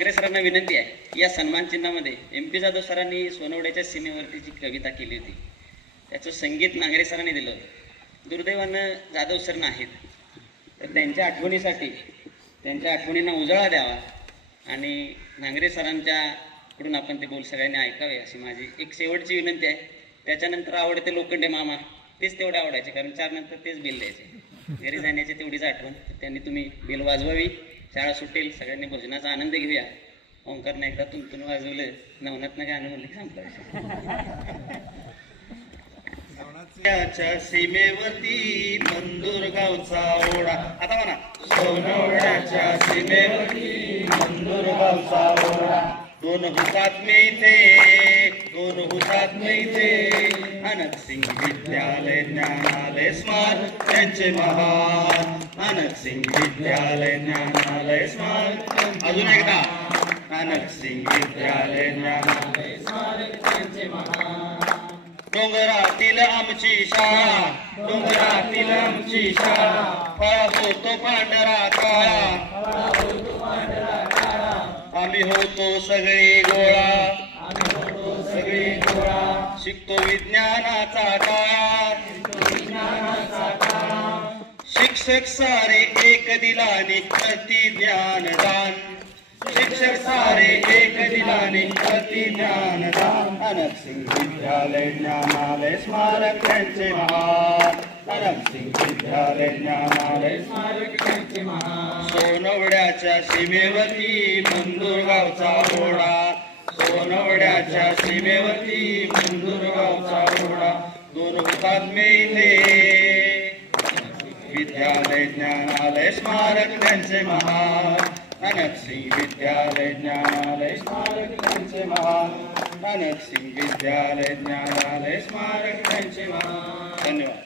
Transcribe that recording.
नांगरे सरांना विनंती आहे, या सन्मान चिन्हामध्ये MP जाधव सरांनी सोनवड्याच्या सीमेवरतीची कविता केली होती, त्याचं संगीत नांगरे सरांनी दिलं होतं. दुर्दैवानं जाधव सर नाहीत, तर त्यांच्या आठवणीसाठी, त्यांच्या आठवणींना उजाळा द्यावा आणि नांगरे सरांच्या कडून आपण ते बोल सगळ्यांनी ऐकावे अशी माझी एक शेवटची विनंती आहे. त्याच्यानंतर आवडते लोखंडे मामा, तेच तेवढे आवडायचे, कारण 4 नंतर तेच बिल द्यायचे. घरी जाण्याची तेवढीच आठवण, त्यांनी तुम्ही बिल वाजवावी. शाळा सुटेल, सगळ्यांनी भोजनाचा आनंद घेऊया. ओंकारनं एकदा तुमतून वाजवलं, नवनाथनं गाणं म्हणलं, संपलं. सोनवड्याच्या सीमेवरती मंदूर गावचा ओढा, आता म्हणा. सोनवड्याच्या सीमेवरती मंदूर गावचा ओढा, दोन हुतात्मे इथे अनक सिंग विद्यालय ज्ञानालय स्मारक त्यांचे महान. अनक सिंग विद्यालय ज्ञानालय स्मारक, अजून एकदा. अनक सिंग विद्यालय ज्ञानालय स्मारक त्यांचे महान. डोंगरातील आमची शाळा, डोंगरातील आमची शाळा, फळा होतो पांढरा काळा, आम्ही होतो सगळे गोळा, शिकतो विज्ञानाचा काळ, शिक्षक सारे एक दिलाने प्रति ज्ञानदान, शिक्षक सारे एक दिलाने प्रति ज्ञानदान. अनक सिंग विद्यालय ज्ञानालय स्मारक त्यांचे महान. अनक सिंग विद्यालय ज्ञानालय स्मारक त्यांचे महान. सोनवड्याच्या सीमेवरती मंदूर गावचा ओढा, सोनवड्याच्या सीमेवरती मंदूर गावचा ओढा, दोन हुतात्मे इथे विद्यालय ज्ञानालय स्मारक त्यांचे महान. अनक सिंग विद्यालय ज्ञानालय स्मारक त्यांचे महान. अनक सिंग विद्यालय ज्ञानालय स्मारक त्यांचे महान. धन्यवाद.